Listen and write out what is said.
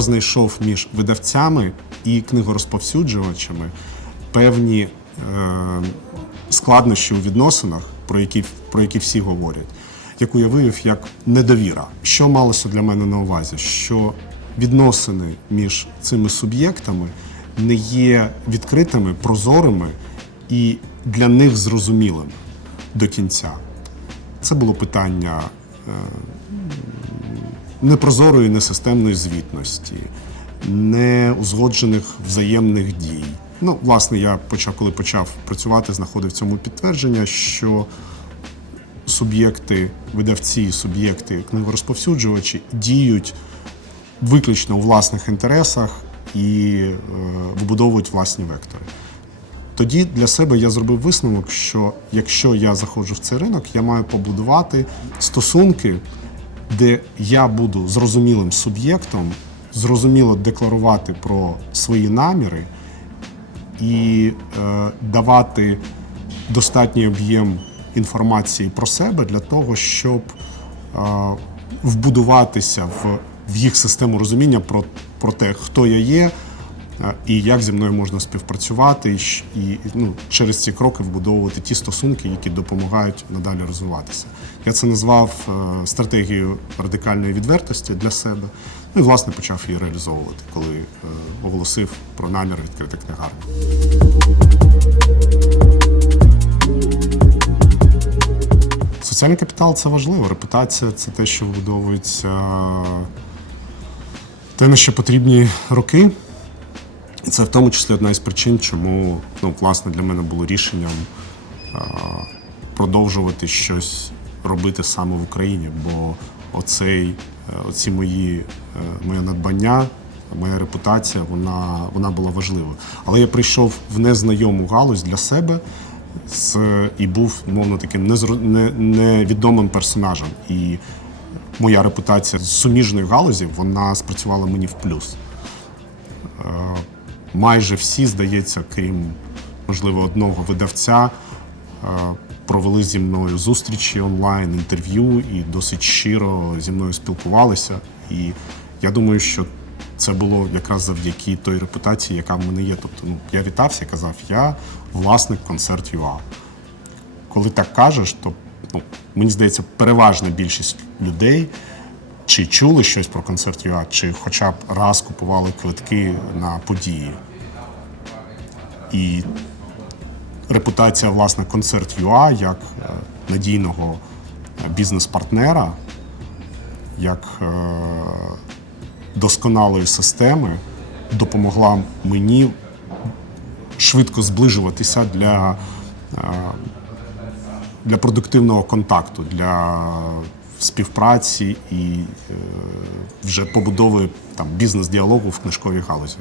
знайшов між видавцями і книгорозповсюджувачами певні е, складнощі у відносинах, про які, про які всі говорять, яку я виявив як недовіра. Що малося для мене на увазі? Що відносини між цими суб'єктами не є відкритими, прозорими і для них зрозумілими до кінця. Це було питання е, непрозорої, несистемної звітності, неузгоджених взаємних дій. Ну, власне, я почав, коли почав працювати, знаходив цьому підтвердження, що суб'єкти, видавці, суб'єкти, книгорозповсюджувачі діють виключно у власних інтересах і е, вибудовують власні вектори. Тоді для себе я зробив висновок, що якщо я заходжу в цей ринок, я маю побудувати стосунки, де я буду зрозумілим суб'єктом, зрозуміло декларувати про свої наміри і е, давати достатній об'єм інформації про себе для того, щоб е, вбудуватися в, в їх систему розуміння про, про те, хто я є. І як зі мною можна співпрацювати, і ну, через ці кроки вбудовувати ті стосунки, які допомагають надалі розвиватися. Я це назвав е, стратегією радикальної відвертості для себе. Ну і власне почав її реалізовувати, коли е, оголосив про намір відкрити книгарню. Соціальний капітал це важливо. Репутація це те, що вбудовується, те, на що потрібні роки. І це в тому числі одна із причин, чому ну, власне, для мене було рішенням а, продовжувати щось робити саме в Україні. Бо оцей, е, оці мої, е, моє надбання, моя репутація, вона, вона була важлива. Але я прийшов в незнайому галузь для себе з, і був, мовно таким незро- не- невідомим персонажем. І моя репутація з суміжної галузі вона спрацювала мені в плюс майже всі, здається, крім можливо одного видавця, е, провели зі мною зустрічі онлайн, інтерв'ю і досить щиро зі мною спілкувалися. І я думаю, що це було якраз завдяки той репутації, яка в мене є. Тобто, ну, я вітався казав, я власник концерт ЮА. Коли так кажеш, то ну, мені здається, переважна більшість людей чи чули щось про концерт ЮА, чи хоча б раз купували квитки на події. І репутація, власне, концерт ЮА як е, надійного бізнес-партнера, як е, досконалої системи допомогла мені швидко зближуватися для, е, для продуктивного контакту, для співпраці і е, вже побудови там, бізнес-діалогу в книжковій галузі.